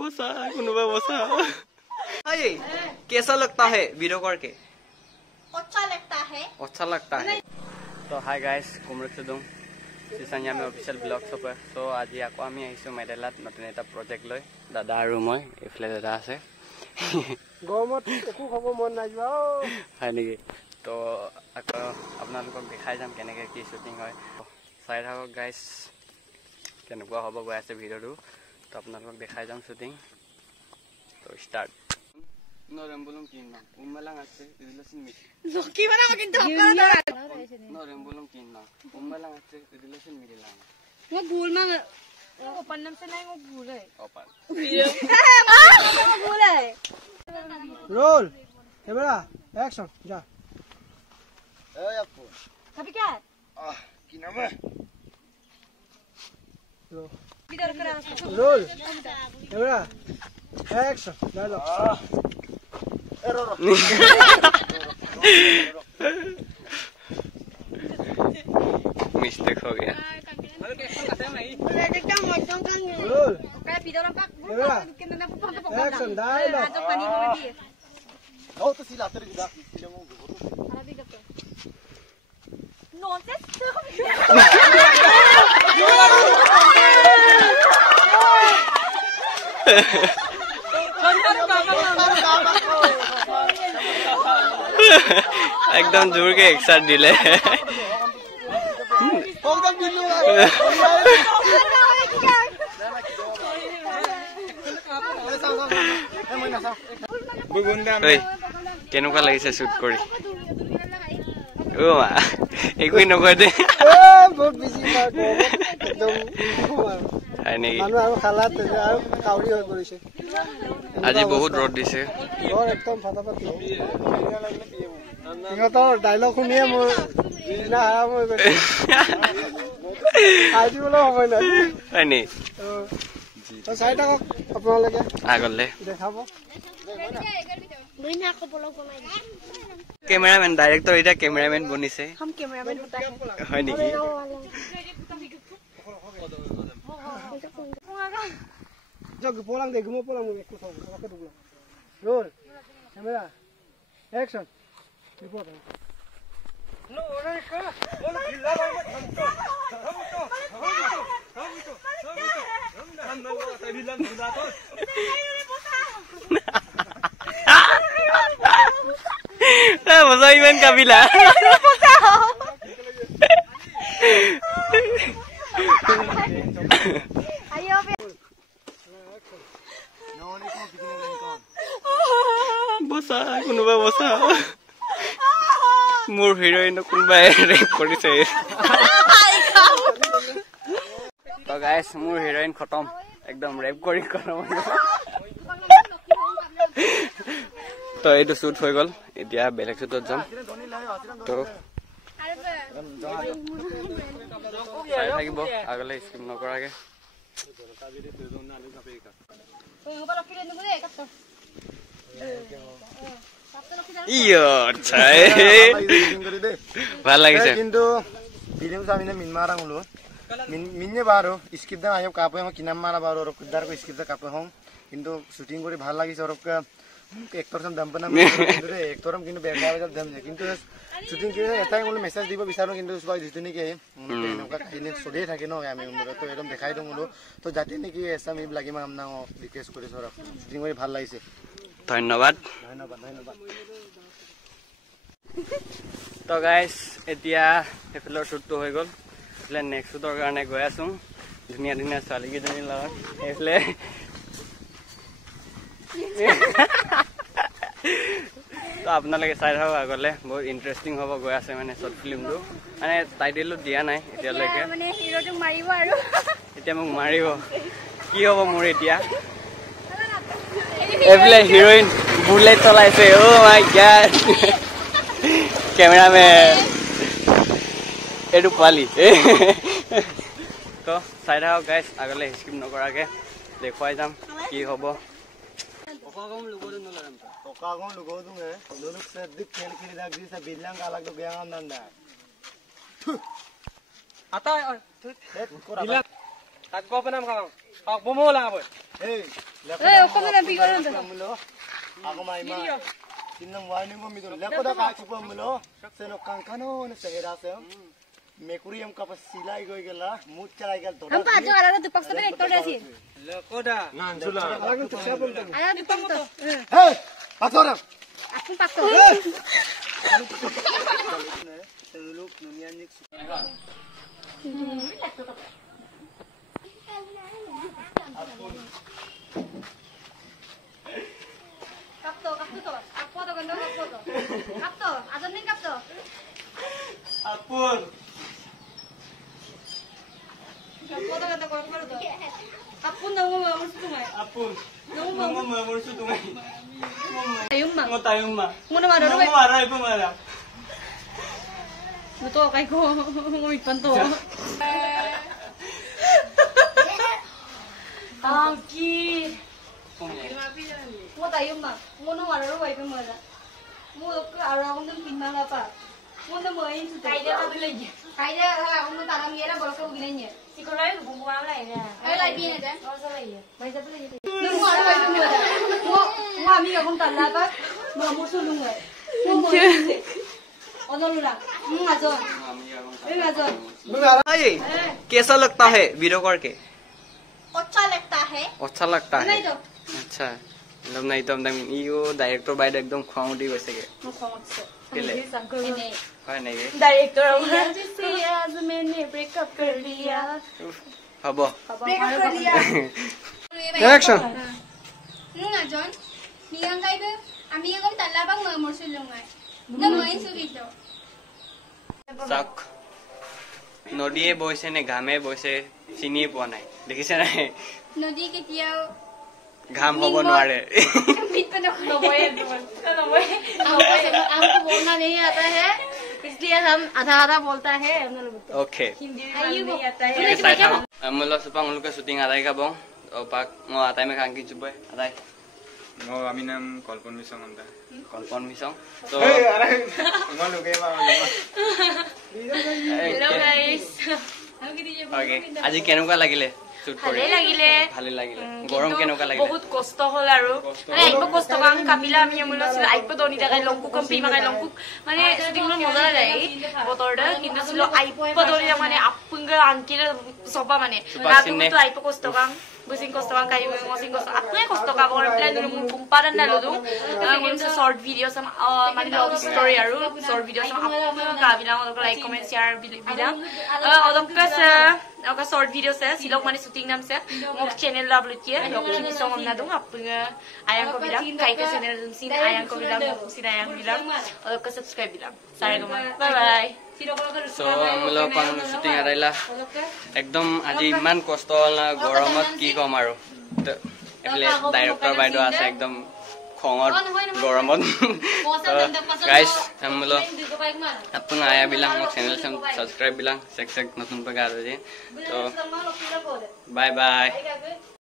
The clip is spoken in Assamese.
बसा कुनुबा बसा अरे कैसा लगता है वीडियो करके अच्छा लगता है तो हाय गाइस कुमरुक से दूं सिसानिया में ऑफिशियल ब्लॉग सब सो आज आको आमी आइसो मेडेलात नतुन एटा प्रोजेक्ट लय दादा आरो মই এফলে দাদা আছে গমত একো খব মন নাই যোৱা হয় নেকি তো আক আপোনালোকক দেখাই যাম কেনেকে কি শুটিং হয় চাই থাকক গাইস কেনেকুৱা হ'ব গৈ আছে ভিডিওটো তো আপোনালোকক দেখাই যাম শুটিং তো start Norembulung kinna. Ummalang ase idilasin mi. Zoki bana makin tokkara. Norembulung kinna. Ummalang ase idilasin mi dilang. Ngo bhul ma opan nam se nai ngo bhul hai. Opan. Ngo bhul hai. Roll. Camera. Action. Ja. Hey appu. Kabi kya? Ki naam hai? Roll. Camera. Action. Dialogue. Mistake हो गया एकदम जोर के एक साथ दिले কেনেকুৱা লাগিছে শুট কৰি ও মা একোই নকয় দে বহুত বিজি একদম হয় নেকি আৰু খালাত আৰু কাউৰি হৈ পৰিছে আজি বহুত ৰদ দিছে ৰদ একদম ফাটাফাটি ইহঁতৰ ডায়লগ শুনিয়ে মোৰ বিনা আৰাম হৈ গৈছে আজি বলো হয় না হয় নি তো চাই থাকক আপোনালোকে আগলে দেখাব মইনা আকৌ ব্লগ বনাই कैमरामैन डायरेक्टर इधर कैमरामैन बनी से हम कैमरामैन होता है नहीं जग पोलांग दे घुमो पोलांग में कुछ होगा तो रोल कैमरा एक्शन रिपोर्ट नो रे का बोल खिला मत हमको हम विलन खुदा तो मजा इवन कबिला बसा कुनुबा बसा मोर हिरोइन कुनुबा रेप करिছে तो गाइस मोर हिरोइन खत्म एकदम रेप करि खत्म तो ये शूट हो गल इतना बेलेग शूट जाम तो आगले स्किप नकराके ভাল লাগিছে কিন্তু ফিল্ম সামনে মিনমারা গুলো মিননে বারো স্কিপ দা আয়ব কাপে हम কিনাম মারা বারো আর কুদার কো স্কিপ দা কাপে हम কিন্তু শুটিং কৰি ভাল লাগিছে আৰ एक्टर दाम बना एक्टर কিন্তু বেগাৰ দাম যায় কিন্তু শুটিং কৰি এটাই মই মেছেজ দিব বিচাৰো কিন্তু সবাই দিতে নেকি এনেকুৱা দিনে চলি থাকে ন আমি তো একদম দেখাই দম তো যাতে নেকি এসামি লাগি মই আমনা রিকোয়েস্ট কৰি সৰ শুটিং কৰি ভাল লাগিছে ধন্যবাদ ধন্যবাদ ধন্যবাদ তো গাইস এতিয়া এফলৰ শুটটো হৈ গল এফলে নেক্সট শুটৰ কাৰণে গৈ আছো ধুনীয়া ধুনীয়া ছোৱালী কেইজনী লগত এফলে तो अपना लगे चाই থাকক আগলে বহুত ইন্টারেস্টিং হ'ব গৈ আছে মানে শর্ট ফিল্মটো মানে টাইটেলটো দিয়া নাই এতিয়া লাগে মানে হিৰোটো মাৰিব আৰু এতিয়া মোক মাৰিব কি হ'ব মোৰ এতিয়া এফলে হিৰোইন বুলেট চলাইছে ও মাই গড कैमरामैन एडु पाली तो চাই থাকক গাইস আগলে স্কিপ নকৰাকে দেখুৱাই যাম কি হ'ব ओकागम लुगो दो नलरम तो ओकागम लुगो दूंगे दोनों से दिख खेल खेल दाग दी से बिल्लांग अलग तो गया हम Nanda Ata dilan. Tak ko pa nam ka. Ak bomola boy. Ako na lang bigyan nito. Ako may ma. Tinang warning mo midon. Lako da ka chupa mulo. Seno kankano na sahera se. Mekuriam ka pa silai goi gela. Mut chalai gal to. Ang pajo ara tu paksa ben ektor desi. Lako da. Nan jula. Ara tu paksa. Hey! Pakora. Aku paksa. Look nunianik. Kapto to. Aku to ganda kapto to. Kapto, ajan ning kapto. Apun. Kapto to ganda kor to. Apun nang mo sungai. Apun. Nang Mo mo su tungai. ayum ma. Mo tayong ma. Muna ma Mo doro. maray pa mara. Luto kay ko ngumikpan to. Angki. Mo tayo ma. Mo no maro bai pa mala. Mo ko ara ko nang pinala pa. Mo na mo yin su tai da ta lagi. Kai da hala ko na taram yera bol ko ginenya. Sikorai ko bumbu ma lai na. Ai lai bi na da. Ko sa lai. Bai sa lai. Nung mo ara bai pa mala. Mo ami ka kung tala pa. Mo mo su lung ai. Mo. Ono lula. Ngajo. ngajo. भाई कैसा लगता है वीडियो करके? अच्छा लगता है। अच्छा लगता है नहीं तो अच्छा मतलब नहीं तो एकदम यो डायरेक्टर बाइड एकदम खुवाउटी গৈছে গে मैं समझ से केले नहीं হয় নেকি डायरेक्टर जिससे आज मैंने ब्रेकअप कर लिया হ'ব ब्रेकअप कर लिया direction ngajon niang kai ke ami yang kom tala bang mo sulungai na mai subito চাক নদীয়ে বৈছে নে ঘামে বৈছে চিনি পোৱা নাই দেখিছে নাই nodi ke tiao ঘাম হ'ব নোৱাৰে pit pe no हमको बोलना नहीं आता है इसलिए हम आधा आधा बोलता है ओके हिंदी में नहीं आता है আমলো সুপাং উলকে শুটিং আদাই গাবং ওপাক ম আতাই মে কাংকি জুবই আদাই No, a mí no me colpó en mi segunda. কল্পন Mishing তো No lo que va. Hello guys okay আজি কেনেকুৱা লাগিলে শুট কৰি ভালে লাগিলে ভালে লাগিলে গৰম কেনেকুৱা লাগিলে বহুত কষ্ট হল আৰু মানে আইপো কষ্ট কাম কাপিলা আমি আমুলছিল আইপো দনি টাকাই লংকু কম্পি মাগাই লংকু মানে শুটিং মজা লাগে বতৰটা কিন্তু ছিল আইপো দনি মানে আপুঙ্গ আনকিল সবা মানে রাতুটো আইপো কষ্ট কাম বুজিং কষ্ট কাম কাই মসিং কষ্ট আপনি কষ্ট কাম और प्लान মুন কুম্পারান না লদু কিন্তু শর্ট ভিডিও সাম মানে লভ স্টোরি আৰু শর্ট ভিডিও সাম আপু কাবিলা মত লাইক কমেন্ট শেয়ার বিলা অদমকাস ओका शॉर्ट वीडियो से सिलोक माने शूटिंग नाम से मोक चैनल ला बलुतिए लक्ष्मी सॉन्ग हमना दूं अपन आयांग को बिला काई के चैनल सिन आयांग को बिला सिन आयांग बिला और ओका सब्सक्राइब बिला सारे को बाय बाय সো আমলো পাং শুটিং আদাইলা একদম আজি ইমান কষ্ট হল না গৰমত কি কম আৰু এফলে ডাইৰেক্টৰ বাইদেউ আছে একদম খঙত গৰমত গাইস আমলো আপন আয়া bilang mo channel subscribe bilang sek notun pag-aro din so bye bye